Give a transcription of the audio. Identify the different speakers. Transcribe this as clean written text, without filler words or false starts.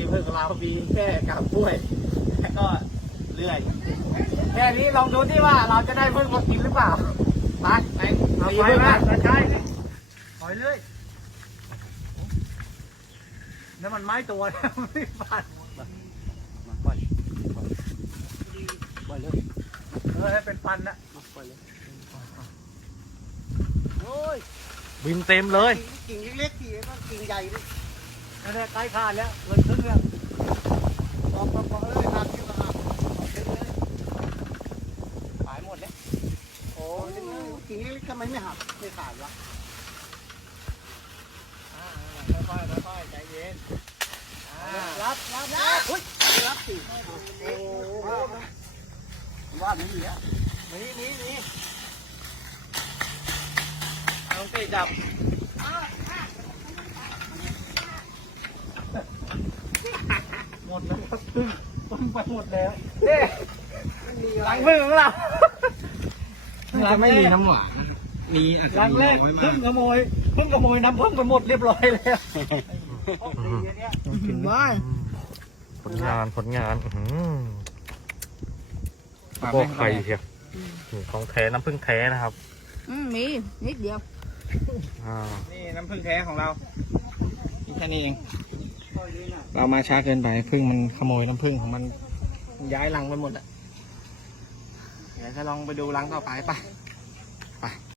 Speaker 1: พึ่งเรามีแค่กับกล้วยแล้วก็เลื่อยแค่นี้ลองดูที่ว่าเราจะได้พึ่งมากินหรือเปล่าไปเอาไปนะใช่ปล่อยเลื่อยนั่นมันไม้ตัวแล้วไม่ฟันมาปล่อยเลยให้เป็นฟันนะปล่อยเลยโอ้ยบินเต็มเลยกิ่งเล็กๆที่ก็กิ่งใหญ่ดินั่นแหละใกล้ขาดแล้วเงินครึ่งแล้วบอกเลยขาดขึ้นมาขายหมดเลยโอ้กิ่งเล็กๆทำไมไม่หักไม่ขาดวะค่อยๆใจเย็นรับอุ้ยรับสิโอ้ว่าไม่มีอ่ะมีเอาเตะจับหมดแล้วครับพึ่งไปหมดแล้วเด้หลังพึ่งของเราจะไม่มีน้ำหวานมีหลังแรกพึ่งขโมยน้ำพึ่งไปหมดเรียบร้อยแล้วกินได้ผลงานพวกไข่เชียวของแท้น้ำผึ้งแท้นะครับ
Speaker 2: มีนิดเดียว
Speaker 1: นี่น้ำผึ้งแท้ของเราแค่นี้เองเรามาช้าเกินไปผึ้งมันขโมยน้ำผึ้งของมันย้ายรังไปหมดอ่ะเดี๋ยวจะลองไปดูรังต่อไปไป